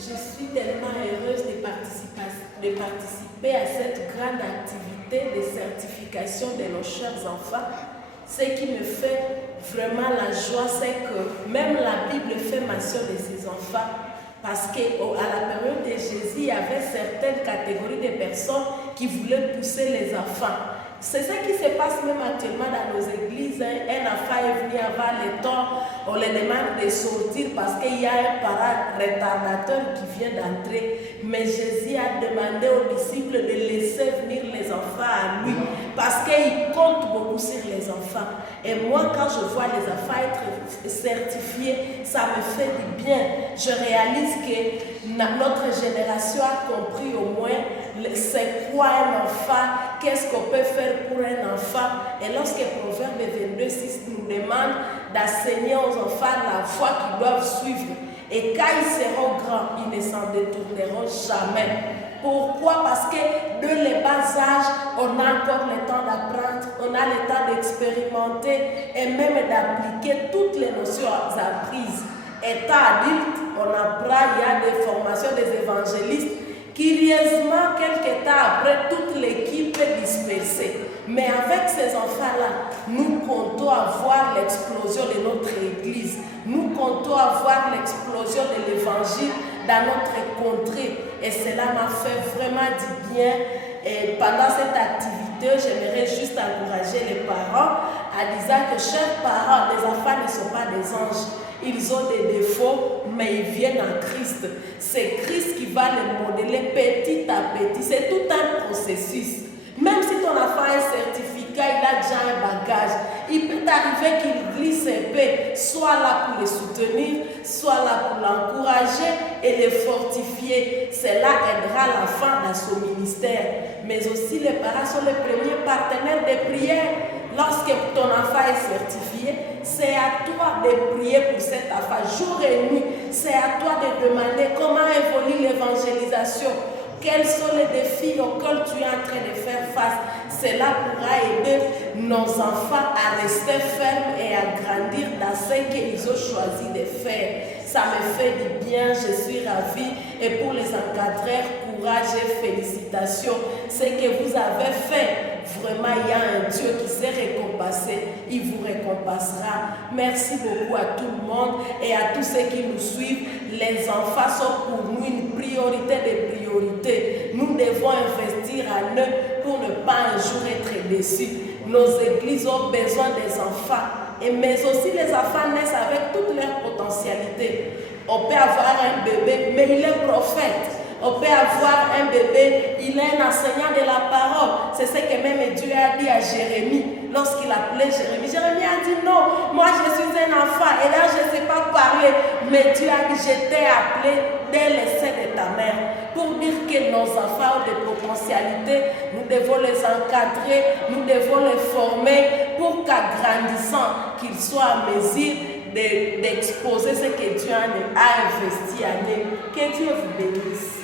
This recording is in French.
Je suis tellement heureuse de participer à cette grande activité de certification de nos chers enfants. Ce qui me fait vraiment la joie, c'est que même la Bible fait mention de ces enfants. Parce qu'à la période de Jésus, il y avait certaines catégories de personnes qui voulaient pousser les enfants. C'est ce qui se passe même actuellement dans nos églises. Un enfant est venu avant le temps, on les demande de sortir parce qu'il y a un parent retardateur qui vient d'entrer. Mais Jésus a demandé aux disciples de laisser venir les enfants à lui parce qu'il compte beaucoup sur les enfants. Et moi, quand je vois les enfants être certifiés, ça me fait du bien. Je réalise que notre génération a compris au moins c'est quoi un enfant, qu'est-ce qu'on peut faire pour un enfant. Et lorsque Proverbe 22:6 nous demande d'enseigner aux enfants la voie qu'ils doivent suivre, et quand ils seront grands, ils ne s'en détourneront jamais. Pourquoi? Parce que de les bas âges, on a encore le temps d'apprendre, on a le temps d'expérimenter et même d'appliquer toutes les notions apprises. Étant adulte, on apprend, il y a des formations des évangélistes. Curieusement, quelques temps après, toute l'équipe est dispersée. Mais avec ces enfants-là, nous comptons avoir l'explosion de notre Église. Nous comptons avoir l'explosion de l'Évangile dans notre contrée. Et cela m'a fait vraiment du bien. Et pendant cette activité, j'aimerais juste encourager les parents en disant que chers parents, les enfants ne sont pas des anges. Ils ont des défauts, mais ils viennent en Christ. C'est Christ qui va les modeler petit à petit. C'est tout un processus. Même si ton enfant a un certificat, il a déjà un bagage, il peut arriver qu'il glisse un peu, soit là pour le soutenir, soit là pour l'encourager et le fortifier. Cela aidera l'enfant dans son ministère. Mais aussi les parents sont les premiers partenaires de prière. Lorsque ton enfant est certifié, c'est à toi de prier pour cet enfant jour et nuit. C'est à toi de demander comment évolue l'évangélisation. Quels sont les défis auxquels tu es en train de faire face? Cela pourra aider nos enfants à rester fermes et à grandir dans ce qu'ils ont choisi de faire. Ça me fait du bien, je suis ravie. Et pour les encadreurs, courage et félicitations. Ce que vous avez fait, vraiment, il y a un Dieu qui s'est récompensé. Il vous récompensera. Merci beaucoup à tout le monde et à tous ceux qui nous suivent. Les enfants sont pour nous une priorité des priorités. Nous devons investir en eux pour ne pas un jour être déçus. Nos églises ont besoin des enfants. Mais aussi les enfants naissent avec toute leur potentialité. On peut avoir un bébé, mais il est prophète. On peut avoir un bébé, il est un enseignant de la parole. C'est ce que même Dieu a dit à Jérémie lorsqu'il appelait Jérémie. Jérémie a dit non, moi je suis un enfant et là je ne sais pas parler. Mais Dieu a dit je t'ai appelé dès le sein de ta mère. Pour dire que nos enfants ont des potentialités, nous devons les encadrer, nous devons les former pour qu'en grandissant, qu'ils soient en mesure d'exposer ce que Dieu a investi en eux. Que Dieu vous bénisse.